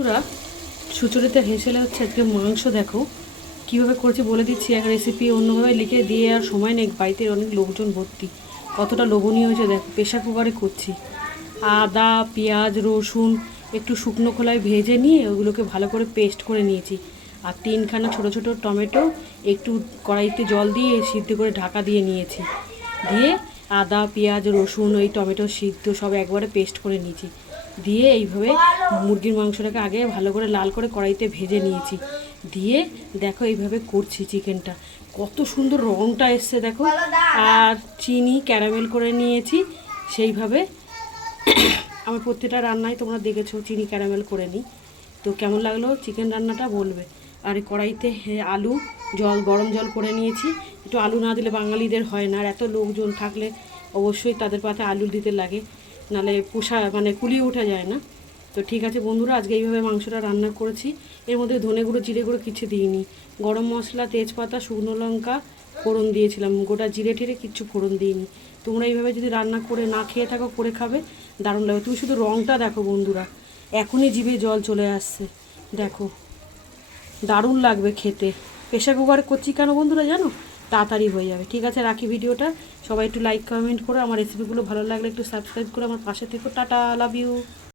বন্ধুরা, সুচরিতা হেসেলে হচ্ছে আজকে মাংস দেখো কীভাবে করেছি বলে দিচ্ছি। এক রেসিপি অন্যভাবে লিখে দিয়ে আর সময় নেই, বাড়িতে অনেক লোকজন ভর্তি। কতটা লোভনীয় হয়েছে দেখো। প্রেশার কুকারে করছি। আদা, পেঁয়াজ, রসুন একটু শুকনো খোলায় ভেজে নিয়ে ওগুলোকে ভালো করে পেস্ট করে নিয়েছি। আর তিনখানা ছোট ছোট টমেটো একটু কড়াইতে জল দিয়ে সিদ্ধ করে ঢাকা দিয়ে নিয়েছি। দিয়ে আদা, পেঁয়াজ, রসুন, ওই টমেটো সিদ্ধ সব একবারে পেস্ট করে নিয়েছি। দিয়ে এইভাবে মুরগির মাংসটাকে আগে ভালো করে লাল করে কড়াইতে ভেজে নিয়েছি। দিয়ে দেখো এইভাবে করছি চিকেনটা, কত সুন্দর রঙটা এসছে দেখো। আর চিনি ক্যারামেল করে নিয়েছি সেইভাবে। আমার প্রত্যেকটা রান্নায় তোমরা দেখেছো চিনি ক্যারামেল করে নিই। তো কেমন লাগলো চিকেন রান্নাটা বলবে। আর এই কড়াইতে আলু গরম জল করে নিয়েছি। একটু আলু না দিলে বাঙালিদের হয় না, আর এত লোকজন থাকলে অবশ্যই তাদের পাতে আলু দিতে লাগে, নাহলে কুলিয়ে ওঠা যায় না। তো ঠিক আছে বন্ধুরা, আজকে এইভাবে মাংসটা রান্না করেছি। এর মধ্যে ধনে গুঁড়ো, জিরে গুঁড়ো কিছু দিইনি। গরম মশলা, তেজপাতা, শুকনো লঙ্কা ফোড়ন দিয়েছিলাম, গোটা জিরে টিরে কিচ্ছু ফোড়ন দিইনি। তোমরা এইভাবে যদি রান্না করে না খেয়ে থাকো, করে খাবে, দারুণ লাগবে। তুমি শুধু রঙটা দেখো বন্ধুরা, এখনই জিভে জল চলে আসছে দেখো, দারুণ লাগবে খেতে। প্রেশার কুকারে করছি কেন বন্ধুরা জানো? তাড়াতাড়ি হয়ে যাবে। ঠিক আছে, রাখি ভিডিওটা। সবাই একটু লাইক কমেন্ট করে, আমার রেসিপিগুলো ভালো লাগলে একটু সাবস্ক্রাইব করে আমার পাশে থেকো। Tata, love you.